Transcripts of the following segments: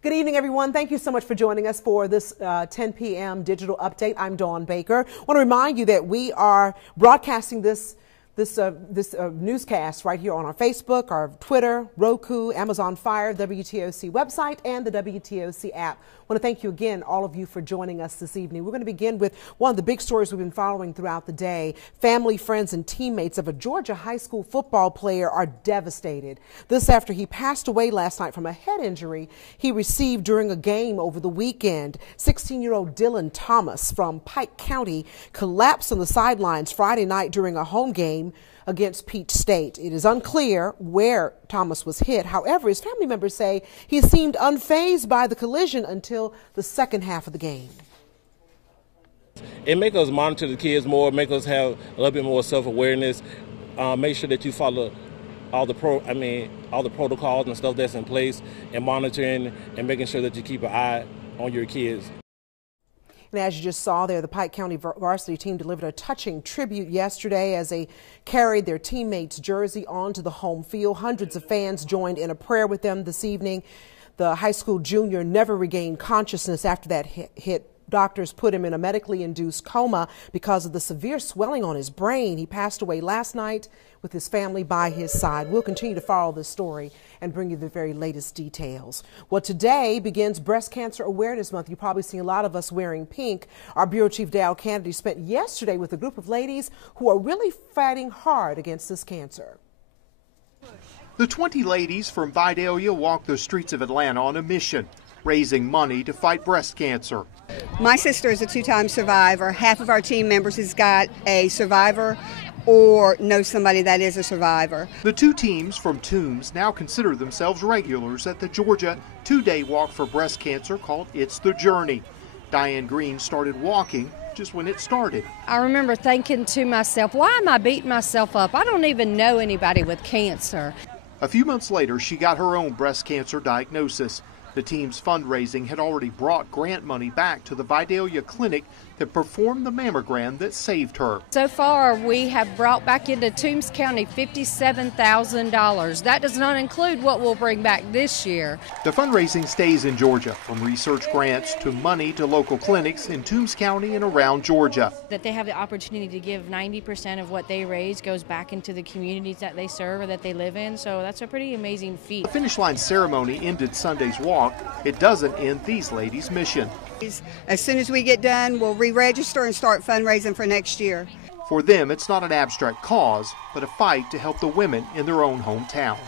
Good evening, everyone. Thank you so much for joining us for this 10 p.m. digital update. I'm Dawn Baker. I want to remind you that we are broadcasting this newscast right here on our Facebook, our Twitter, Roku, Amazon Fire, WTOC website, and the WTOC app. I want to thank you again, all of you, for joining us this evening. We're going to begin with one of the big stories we've been following throughout the day. Family, friends, and teammates of a Georgia high school football player are devastated. This after he passed away last night from a head injury he received during a game over the weekend. 16-year-old Dylan Thomas from Pike County collapsed on the sidelines Friday night during a home game against Peach State. It is unclear where Thomas was hit. However, his family members say he seemed unfazed by the collision until the second half of the game. It makes us monitor the kids more, make us have a little bit more self-awareness, make sure that you follow all the protocols and stuff that's in place, and monitoring and making sure that you keep an eye on your kids. And as you just saw there, the Pike County varsity team delivered a touching tribute yesterday as they carried their teammates' jersey onto the home field. Hundreds of fans joined in a prayer with them this evening. The high school junior never regained consciousness after that hit. Doctors put him in a medically induced coma because of the severe swelling on his brain. He passed away last night with his family by his side. We'll continue to follow this story and bring you the very latest details. Well, today begins Breast Cancer Awareness Month. You've probably seen a lot of us wearing pink. Our Bureau Chief Dale Kennedy spent yesterday with a group of ladies who are really fighting hard against this cancer. The 20 ladies from Vidalia walked the streets of Atlanta on a mission, raising money to fight breast cancer. My sister is a two-time survivor. Half of our team members has got a survivor or knows somebody that is a survivor. The two teams from Toombs now consider themselves regulars at the Georgia two-day walk for breast cancer called It's the Journey. Diane Green started walking just when it started. I remember thinking to myself, why am I beating myself up? I don't even know anybody with cancer. A few months later, she got her own breast cancer diagnosis. The team's fundraising had already brought grant money back to the Vidalia Clinic that performed the mammogram that saved her. So far, we have brought back into Toombs County $57,000. That does not include what we'll bring back this year. The fundraising stays in Georgia, from research grants to money to local clinics in Toombs County and around Georgia. That they have the opportunity to give 90% of what they raise goes back into the communities that they serve or that they live in, so that's a pretty amazing feat. The finish line ceremony ended Sunday's walk. It doesn't end these ladies' mission. As soon as we get done, we'll re-register and start fundraising for next year. For them, it's not an abstract cause, but a fight to help the women in their own hometown.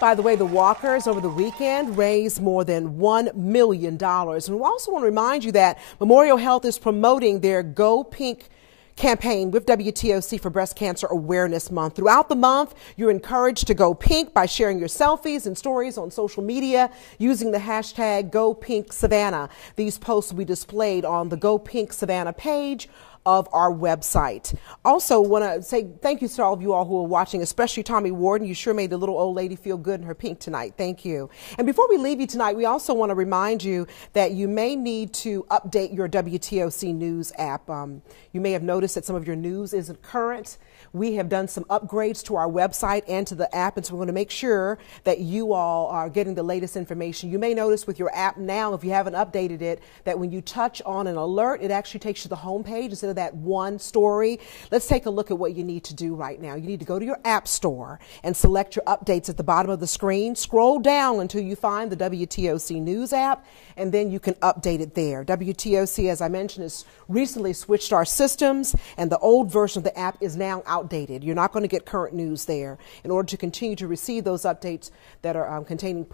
By the way, the walkers over the weekend raised more than $1 million. And we also want to remind you that Memorial Health is promoting their Go Pink campaign with WTOC for Breast Cancer Awareness Month. Throughout the month, you're encouraged to go pink by sharing your selfies and stories on social media using the hashtag GoPinkSavannah. These posts will be displayed on the Go Pink Savannah page of our website. Also want to say thank you to all of you all who are watching, especially Tommy Warden. You sure made the little old lady feel good in her pink tonight. Thank you. And before we leave you tonight, we also want to remind you that you may need to update your WTOC News app. You may have noticed that some of your news isn't current. We have done some upgrades to our website and to the app, and so we're going to make sure that you all are getting the latest information. You may notice with your app now, if you haven't updated it, that when you touch on an alert, it actually takes you to the home page instead of that one story. Let's take a look at what you need to do right now. You need to go to your app store and select your updates at the bottom of the screen. Scroll down until you find the WTOC News app, and then you can update it there. WTOC, as I mentioned, has recently switched our systems, and the old version of the app is now outdated. You're not going to get current news there. In order to continue to receive those updates that are containing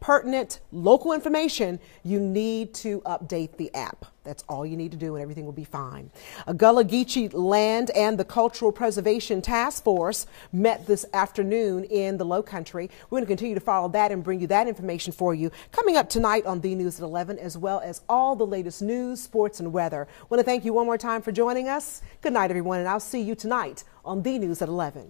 pertinent local information, you need to update the app. That's all you need to do and everything will be fine. A Gullah Geechee Land and the Cultural Preservation Task Force met this afternoon in the Low Country. We're going to continue to follow that and bring you that information for you coming up tonight on The News at 11, as well as all the latest news, sports, and weather. I want to thank you one more time for joining us. Good night, everyone, and I'll see you tonight on The News at 11.